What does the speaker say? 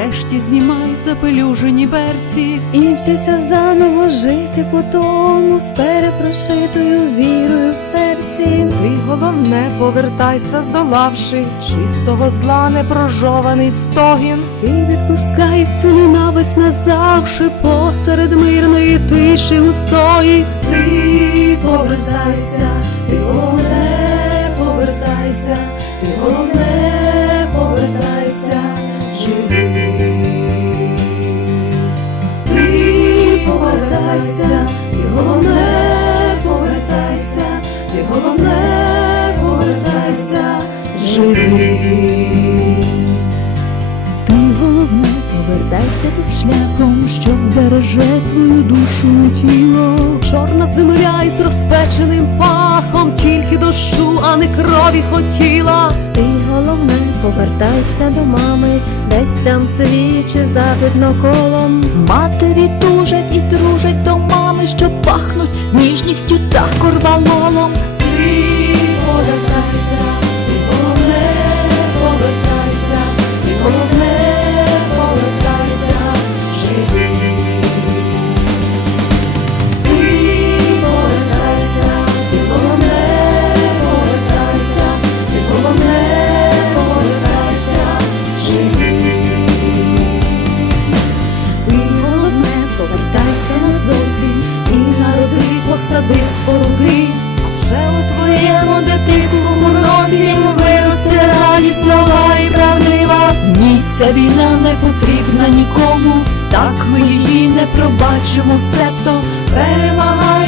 нарешті знімай запелюжені берці. І вчися заново жити по тому з перепрошитою вірою в серці. Ти головне повертайся, здолавши чистого зла непрожований стогін. І відпускай цю ненависть назавжди посеред мирної тиші густої. Ти повертайся, ти головне повертайся, ти головне живий. Ти головне повертайся тим шляхом, що вбереже твою душу і тіло. Чорна земля із розпеченим пахом, тільки дощу, а не крові хотіла. Ти головне, повертайся до мами, десь там свічі завидно колом. Матері тужать і дружать до мами, що пахнуть ніжністю та корвалолом. Ти повертайся, посади споруки, Вже у твоєму дитинському носі виросте радість нова і правдива. Ні, ця війна не потрібна нікому. Так ми її не пробачимо, себто Перемагай